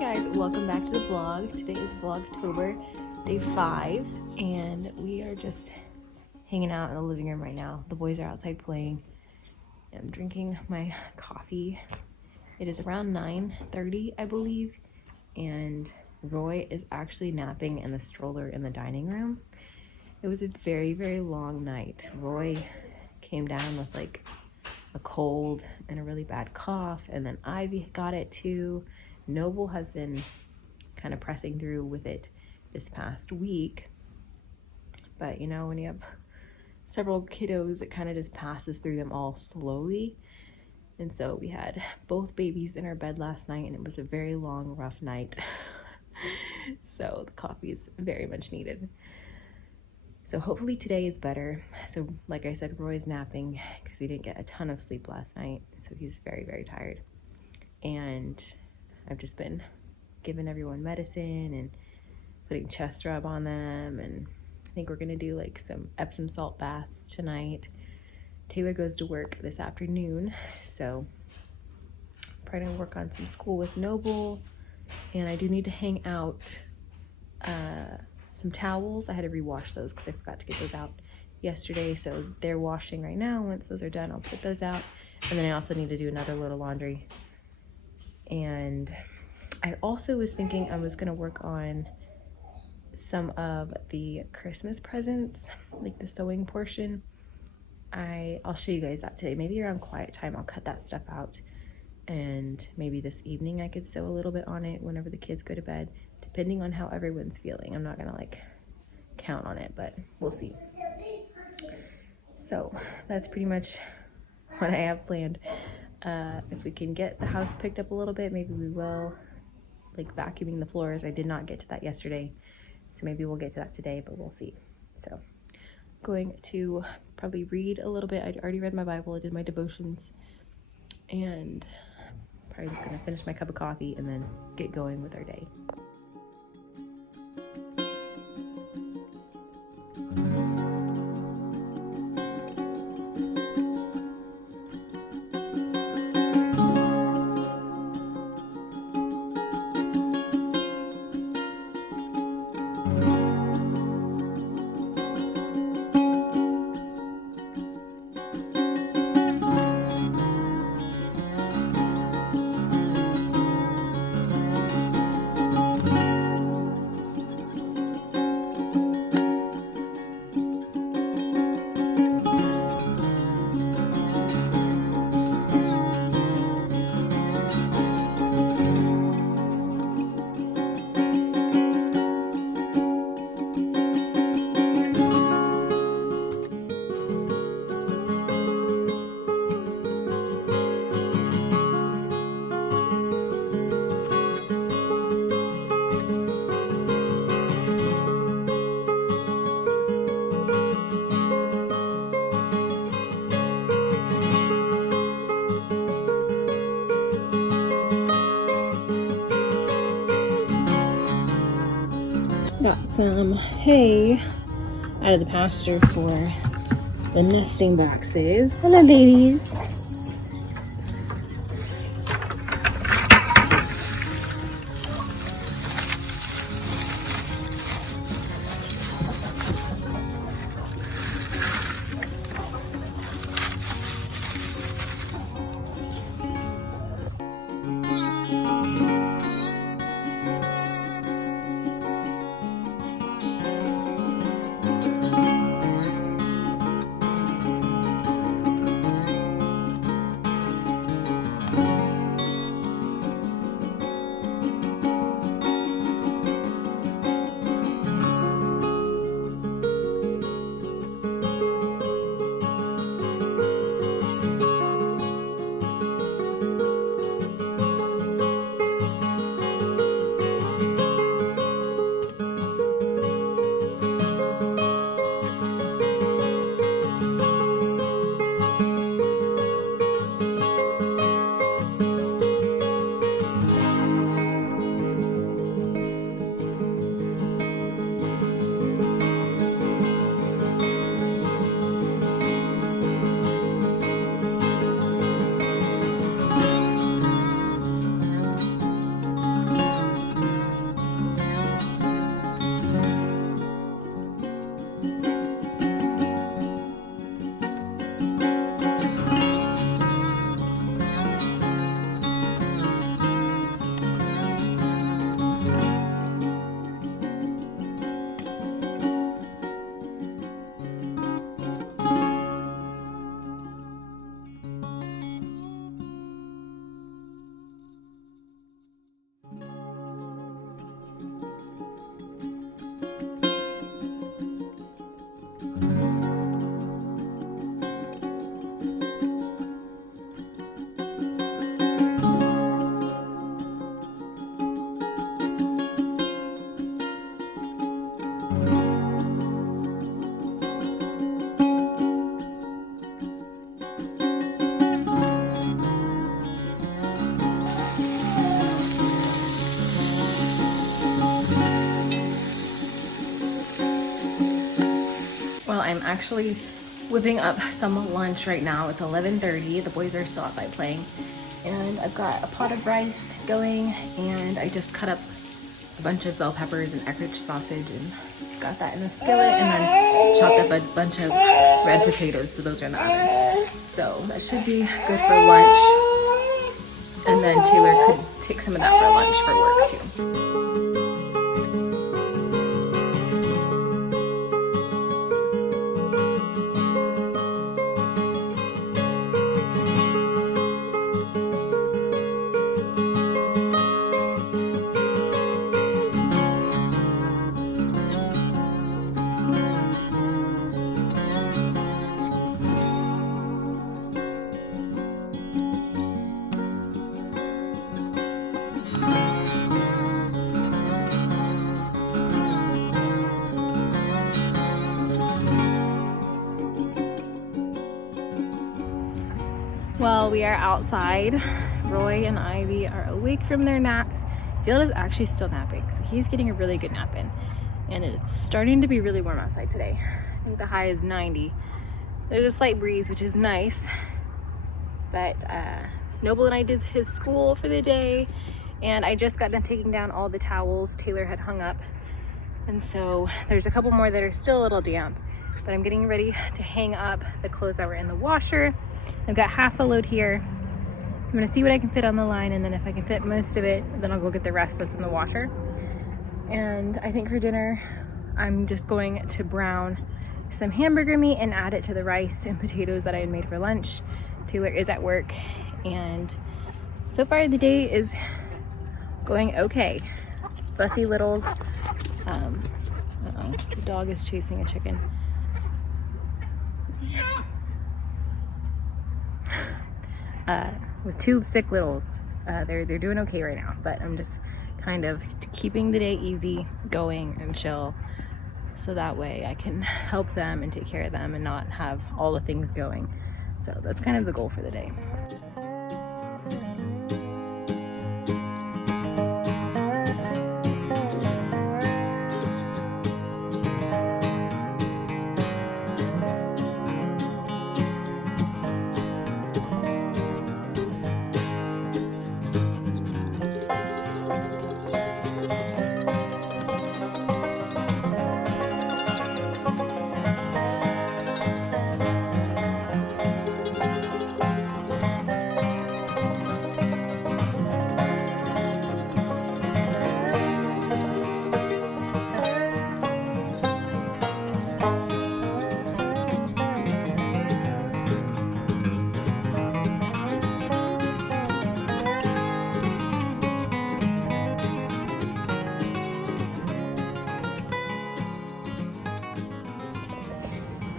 guys, welcome back to the vlog. Today is Vlogtober, day 5, and we are just hanging out in the living room right now. The boys are outside playing. I'm drinking my coffee. It is around 9:30, I believe, and Roy is actually napping in the stroller in the dining room. It was a very, very long night. Roy came down with like a cold and a really bad cough, and then Ivy got it too. Noble has been kind of pressing through with it this past week, but you know, when you have several kiddos, it kind of just passes through them all slowly. And so we had both babies in our bed last night, and it was a very long, rough night. So the coffee is very much needed. So hopefully today is better. So like I said, Roy's napping because he didn't get a ton of sleep last night, so he's very, very tired. And I've just been giving everyone medicine and putting chest rub on them, and I think we're gonna do like some Epsom salt baths tonight. Taylor goes to work this afternoon, so I'm probably gonna work on some school with Noble, and I do need to hang out some towels. I had to rewash those because I forgot to get those out yesterday, so they're washing right now. Once those are done, I'll put those out, and then I also need to do another load of laundry. And I also was thinking I was gonna work on some of the Christmas presents, like the sewing portion. I'll show you guys that today. Maybe around quiet time I'll cut that stuff out, and maybe this evening I could sew a little bit on it whenever the kids go to bed, depending on how everyone's feeling. I'm not gonna like count on it, but we'll see. So that's pretty much what I have planned. If we can get the house picked up a little bit, maybe we will. Like vacuuming the floors, I did not get to that yesterday, so maybe we'll get to that today, but we'll see. So going to probably read a little bit. I already read my Bible, I did my devotions, and probably just gonna finish my cup of coffee and then get going with our day. Got some hay out of the pasture for the nesting boxes. Hello, ladies. actually whipping up some lunch right now. It's 11:30. The boys are still outside playing. And I've got a pot of rice going, and I just cut up a bunch of bell peppers and Eckrich sausage and got that in the skillet, and then chopped up a bunch of red potatoes, so those are in the oven. So that should be good for lunch. And then Taylor could take some of that for lunch for work too. Well, we are outside. Roy and Ivy are awake from their naps. Field is actually still napping, so he's getting a really good nap in. And it's starting to be really warm outside today. I think the high is 90. There's a slight breeze, which is nice. But Noble and I did his school for the day, and I just got done taking down all the towels Taylor had hung up. And so there's a couple more that are still a little damp, but I'm getting ready to hang up the clothes that were in the washer. I've got half a load here. I'm gonna see what I can fit on the line, and then if I can fit most of it, then I'll go get the rest that's in the washer. And I think for dinner, I'm just going to brown some hamburger meat and add it to the rice and potatoes that I had made for lunch. Taylor is at work, and so far the day is going okay. Fussy Littles. Uh-oh, the dog is chasing a chicken. With two sick littles, they're doing okay right now, but I'm just kind of keeping the day easy going and chill, so that way I can help them and take care of them and not have all the things going. So that's kind of the goal for the day.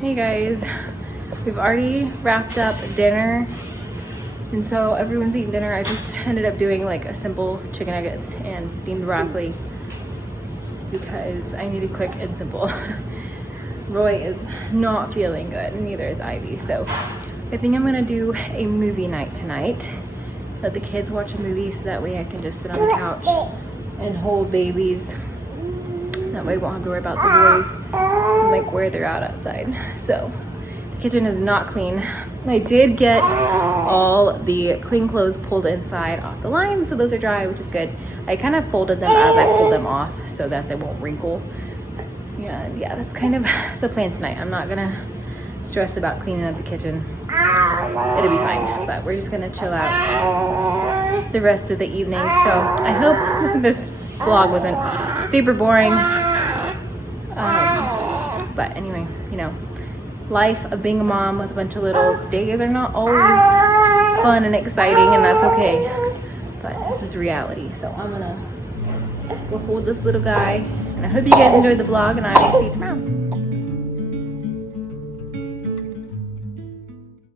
Hey guys, we've already wrapped up dinner, and so everyone's eating dinner. I just ended up doing like a simple chicken nuggets and steamed broccoli because I needed quick and simple. Roy is not feeling good, and neither is Ivy, so I think I'm gonna do a movie night tonight. Let the kids watch a movie so that way I can just sit on the couch and hold babies. That way I won't have to worry about the boys and like where they're at outside. So the kitchen is not clean. I did get all the clean clothes pulled inside off the line, so those are dry, which is good. I kind of folded them as I pulled them off so that they won't wrinkle. And yeah, that's kind of the plan tonight. I'm not gonna stress about cleaning up the kitchen. It'll be fine, but we're just gonna chill out the rest of the evening. So I hope this vlog wasn't super boring. But anyway, you know, life of being a mom with a bunch of littles, days are not always fun and exciting, and that's okay. But this is reality. So I'm gonna go hold this little guy, and I hope you guys enjoyed the vlog, and I will see you tomorrow.